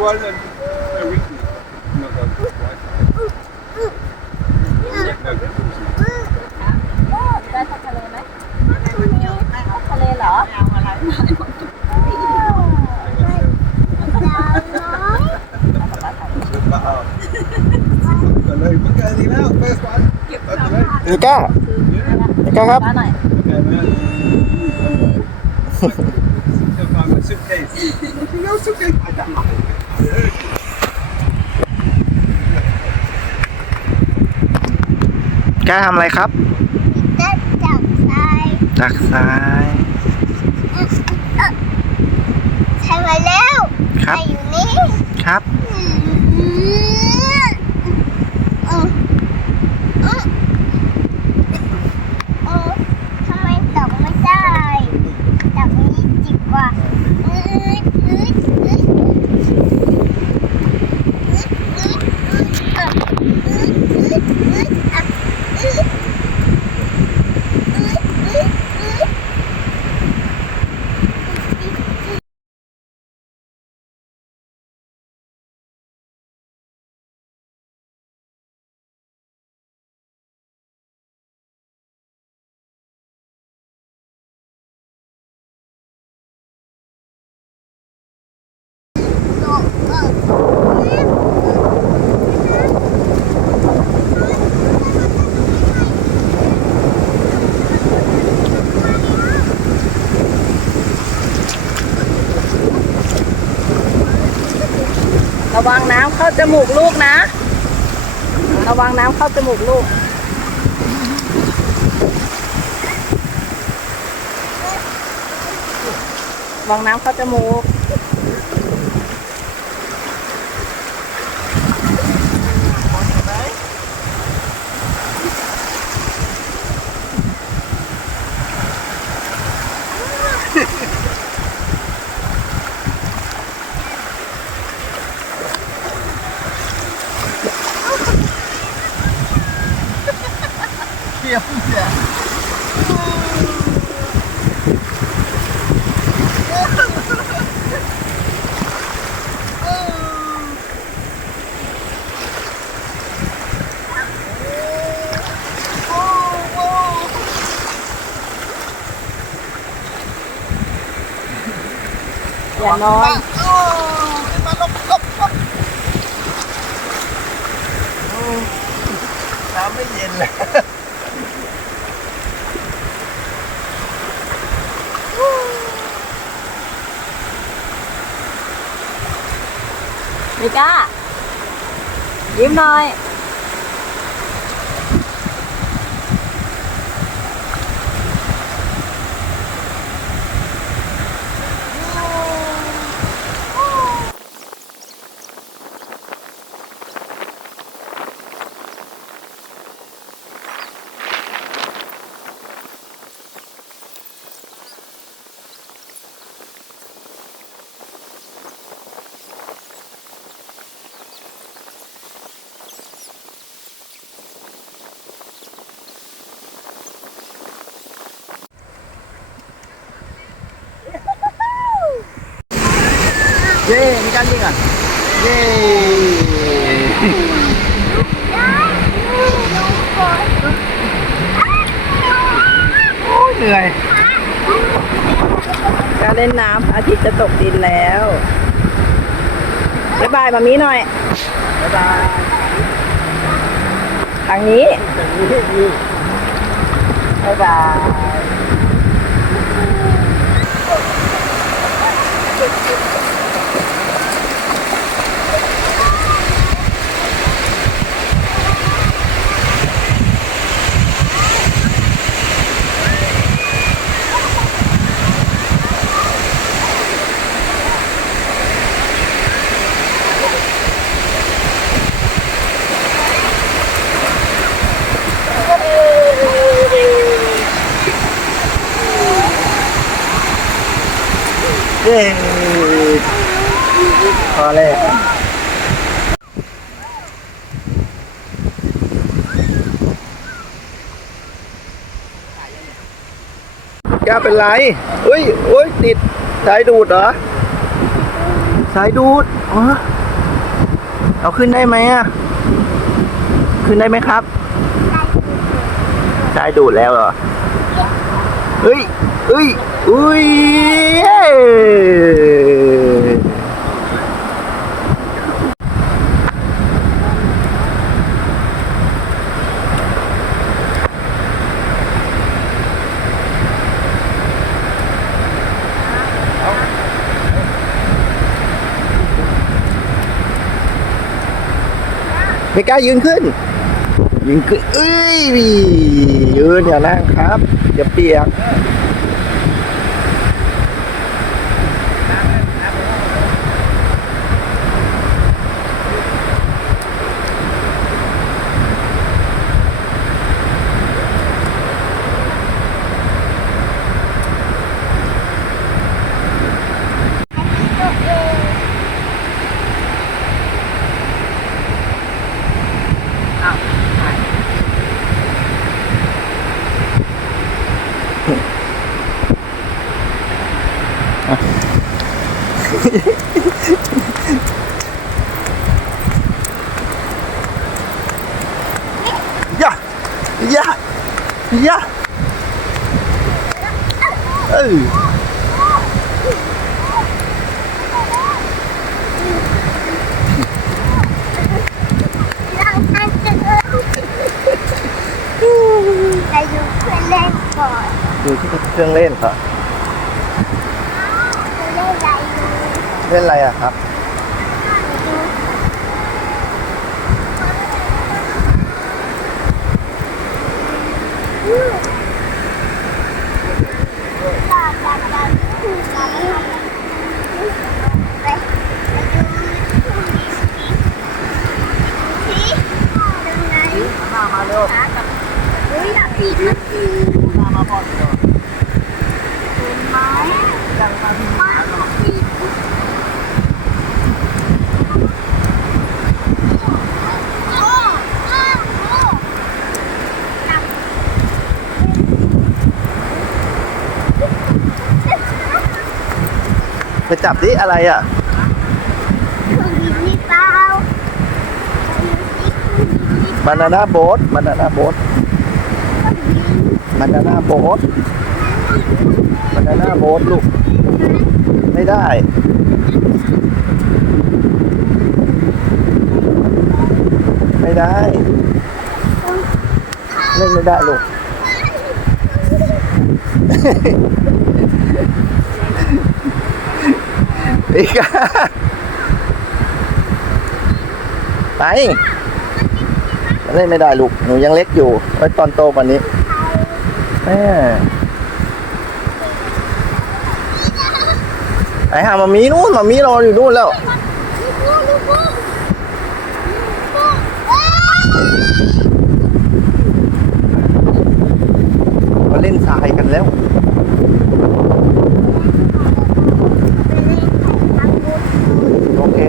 one and a weakness. No, that's why. ได้ทะเลไหมทะเลเหรอเลยเมื่อกี้นี้แล้วเฟสวันเก็บเลยเอก้าเอก้าครับหน่อยโอเคไหมจะฟังมันสุดเทสแล้วสุดเทส ก้าทำอะไรครับจับจับทรายตักทรายใช่มาแล้วครับใช่อยู่นี่ครับอืมอืมอืมอืมทำไมตกไม่ได้จับนี้ดีกว่าอืดอืดอืดอืดอืดอืดอืดอืดอืดอะอืดอืดอืดอืด ระวังน้ำเข้าจมูกลูกนะ ระวังน้ำเข้าจมูกลูก ระวังน้ำเข้าจมูก Dạ nói Đi cá. Diễm ơi ย็นเลยมิก้ายิ้มหน่อยเย้มีการยิงอะเย้เหนื่อยการเล่นน้ำอาทิตย์จะตกดินแล้วบ๊ายบายมามีหน่อยบ๊ายบายทางนี้บ๊ายบาย เย้พอแล้วแกเป็นไรอุ้ยอุ้ย ติด สายดูดเหรอ สายดูดอ๋อเอาขึ้นได้ไหมอะ ขึ้นได้ไหมครับสายดูดแล้วเหรอ เฮ้ย เฮ้ย อุ้ยไม่กล้ายืนขึ้น ยืนขึ้นเอ้ยยืนอย่านั่งครับอย่าเปียก ตัวเอง ย่าย่าย่าเออ เราอันจะเออแต่อยู่เพื่อนเล่นก่อน ดูที่เครื่องเล่นค่ะเล่นอะไรอยู่เล่นอะไรอะครับตาตาตาตา ไปไปดูสิตรงไหนหน้ามาเร็วเฮ้ยนักอีกนักอีกหน้ามาก่อนเดี๋ยวเป็นไหมมาอีกโอ้โอ้โอ้หนักไปจับดิอะไรอะเครื่องบินนี่เปล่าเครื่องบินบานาน่าโบ๊ทบานาน่าโบ๊ท บานาน่าโบ๊ทบานาน่าโบ๊ทลูก ไม่ได้ไม่ได้ เล่นไม่ได้ลูก อีกไปเล่นไม่ได้ลูก หนูยังเล็กอยู่ ไว้ตอนโตกว่านี้ แม่ไปหามามีนู่นมามีรออยู่นู่นแล้ว มาเล่นทรายกันแล้ว โอเค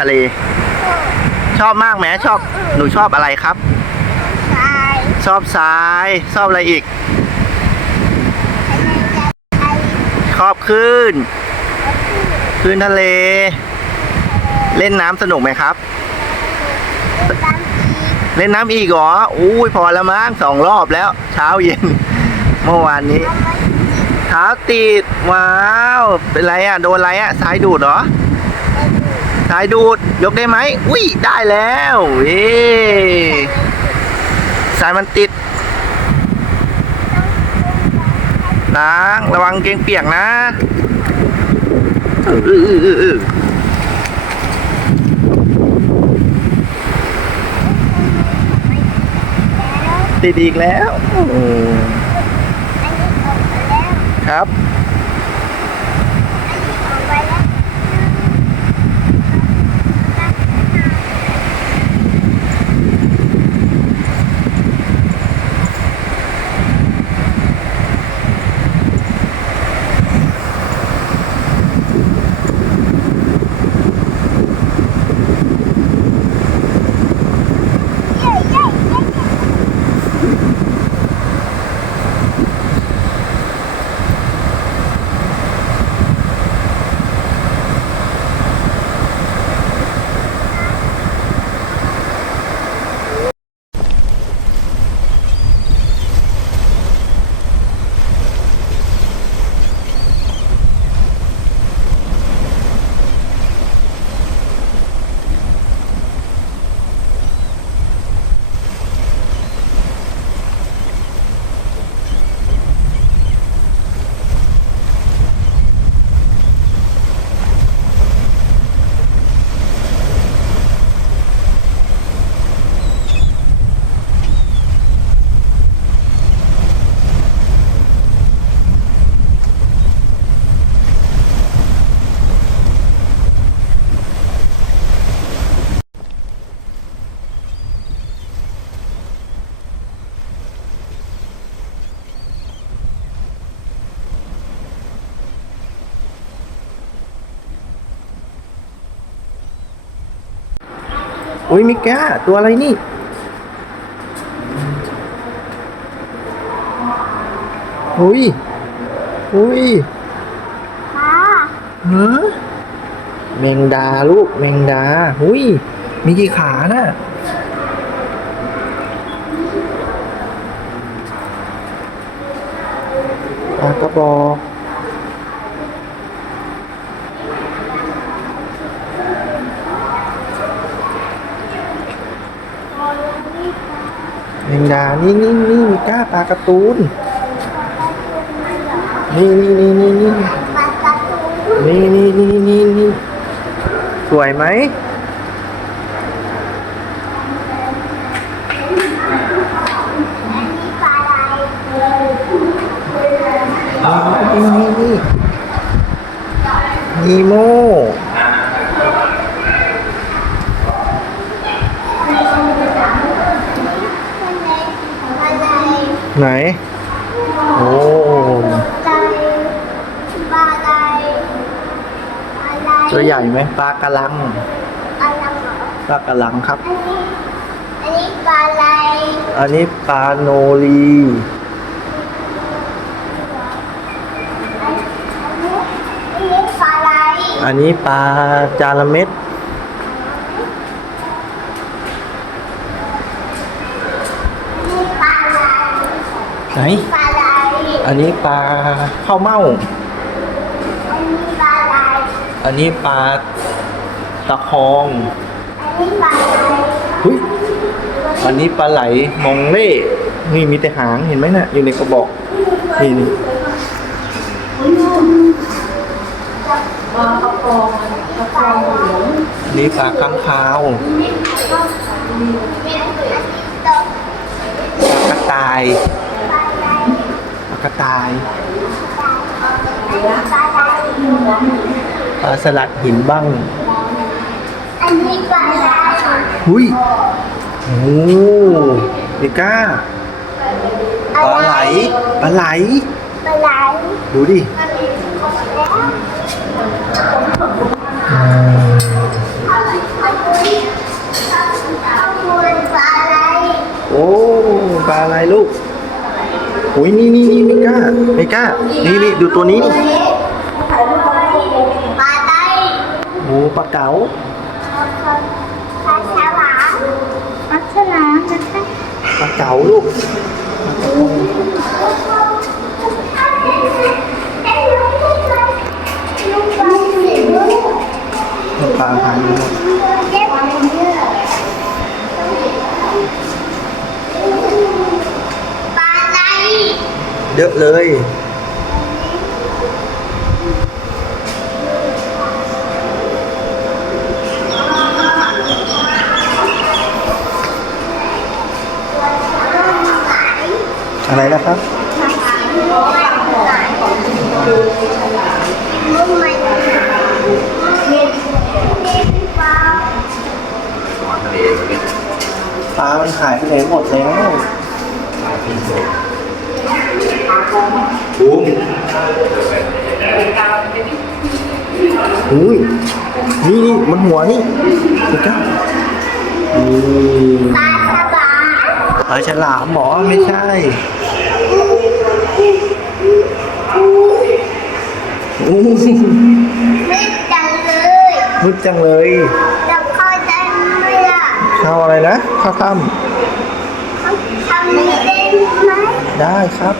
ทะเล ชอบมากไหมชอบ หนูชอบอะไรครับชอบทราย ชอบอะไรอีก ชอบคลื่นคลื่นทะเล เล่นน้ำสนุกไหมครับ เล่นน้ำอีกเหรออุ้ยพอแล้วมั้งสองรอบแล้ว เช้าเย็น เมื่อวานนี้เท้าติดว้าว เป็นไรอะ โดนอะไรอะ สายดูดเหรอ สายดูด ยกได้ไหม อุ้ย ได้แล้วเย้สายมันติดล้างระวังเกงเปียกนะติดอีกแล้ว ครับ อุ้ยมิก้าตัวอะไรนี่ อุ้ย อุ้ยป้าฮะแมงดาลูกแมงดา อุ้ย มีกี่ขาน่ะปลากระบอก มงดา นี่นี่นี่มีก้าปลาการ์ตูน นี่นี่นี่นี่นี่ปลาการ์ตูนนี่นี่นี่นี่นี่สวยไหมอันนี้ปลาอะไรนี่นี่นี่นีโม อะไร ไหน โอ้ปลาอะไรปลาอะไรตัวใหญ่ไหมปลากระลังปลาอะไรเหรอปลากระลังครับ อันนี้ อันนี้ปลาอะไรอันนี้ปลาโนรีอันนี้ปลาอะไรอันนี้ปลาจาระเม็ด อันนี้ปลาอะไร ไหน ปลาอะไรอันนี้ปลาข้าวเม่า อันนี้ปลาอะไรอันนี้ปลาตะคองอันนี้ปลาอะไรหุยอันนี้ปลาไหลมองเล่ นี่มีแต่หางเห็นไหมน่ะ อยู่ในกระบอก นี่นี่อันนี้ปลาข้างคาวปลากระต่ายปลา กระต่ายปลาสลัดหินบ้างอันนี้ปลาอะไรหุยโอ้นิก้าปลาไหลปลาไหลปลาไหลดูดิข้าวมูลปลาอะไรโอ้ปลาอะไรลูก โอ้ยนี่นี่นี่มิก้ามิก้า นี่นี่ดูตัวนี้นี่ปลาไรโอ้ปลาเก๋าปลาฉลามปลาฉลามนะคะปลาเก๋าลูกปลาพันธุ์ ปลาอะไร เยอะเลย อะไรนะครับปลามันหายไปไหนหมดแล้ว บูมอุ้ยนี่นี่มันหัวนี่ถูกจ้านี่ปลาฉลามปลาฉลามหมอไม่ใช่ อู้มืดจังเลยมืดจังเลยจะเข้าได้ไหมล่ะเข้าอะไรนะเข้าถ้ทำนี้ได้ไหมำได้ครับ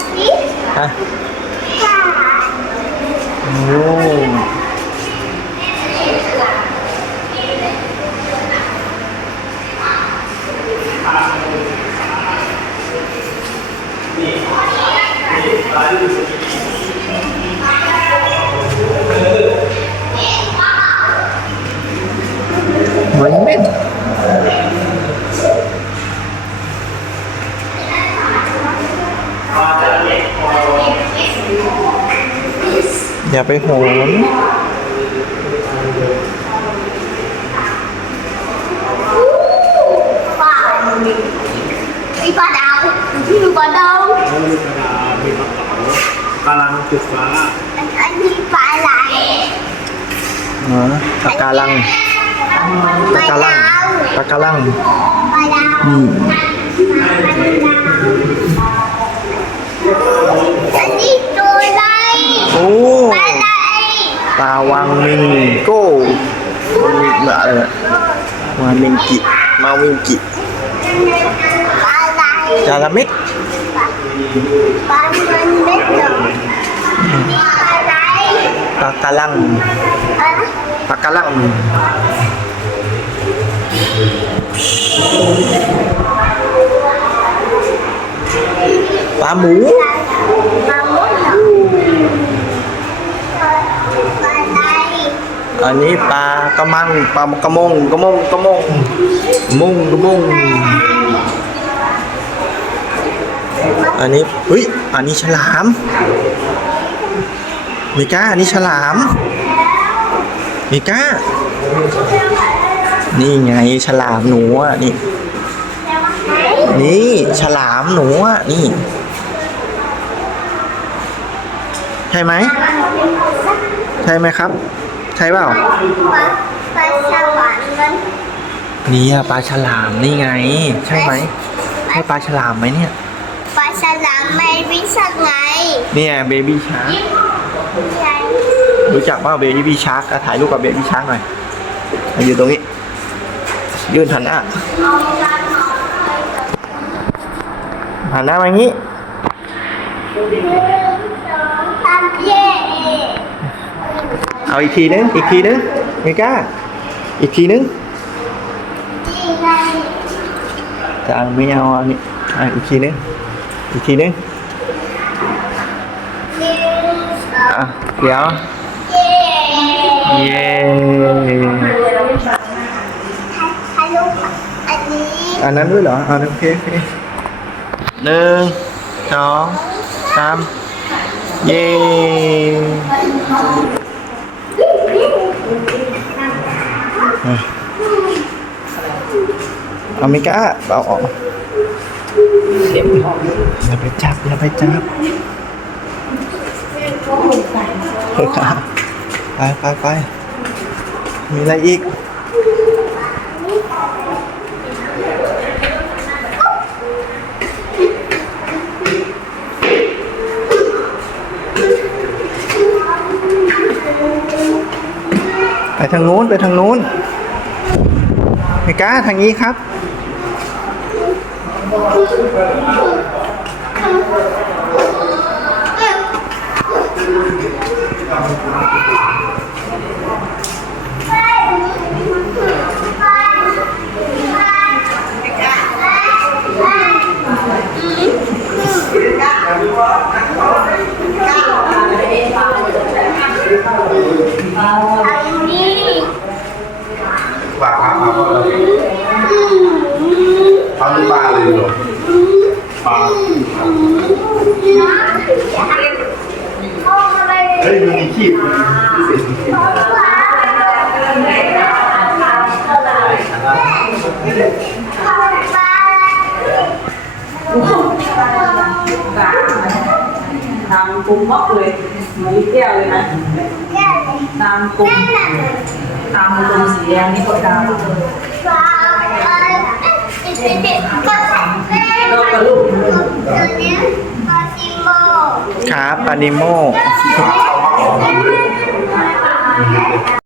ไหนลองเข้าสิอะค่ะโอ้เหมือนเม็ด อย่าไปโหนปลามีปลาดาวที่มีปลาดาวมีกระดาษมีปลาเก๋ากำลังจุดฟ้าอันอันนี้ปลาอะไรเนาะปากการังปลากระลังปลากระลังปลาดาวอืม ปลาวังมิงโก้มาอะไรนะวามิง อันนี้ปลากระมังปลากระมงกระมงกระมงมุงกระมงอันนี้เฮ้ยอันนี้ฉลามมิก้าอันนี้ฉลามมิก้า นี่ไงฉลามหนูอะนี่ นี่ฉลามหนูอะนี่ใช่ไหมใช่ไหมครับ ช่เปล่าปลาปลาสวรรค์มันนี่อะปลาฉลามนี่ไง ใช่ไหมใช่ปลาฉลามไหมเนี่ยปลาฉลามไม่วิสักไง เนี่ยเบบี้ชาร์ใช่รู้จักว่าเบบี้ชาร์กถ่ายรูปกับเบบี้ชาร์กหน่อยมาอยู่ตรงนี้ ยืนหันหน้าหันหน้ามาอย่างนี้ ตามเย่ เอาอีกทีนึง อีกทีนึงมิก้า อีกทีนึงที่ไงจะเอาไม่เอาอันนี้อะอีกทีนึง อีกทีนึงที่สองอะเดี๋ยว เย่เย้ทะลุอันนี้อันนั้นด้วยเหรออ่าโอเคโอเคหนึ่งสองสามเย้ เอามิก้าเอาออกมาอย่าไปจับอย่าไปจับเฮ้ยไปไปไปมีอะไรอีกไปทางนู้นไปทางนู้นไม่กล้าทางนี้ครับ อันนี้ ปลาครับปลาอะไรปลาลูกปลาเลยเหรอปลาเฮ้ยมันมีขีดมันมีขีด ตามกลุ่มมอกเลยเหมือนแก้วเลยนะตามกลุ่มตามกลุ่มสีแดงนี่ก็ดาวตัวนี้ปลาซิโมครับปานิโมปลา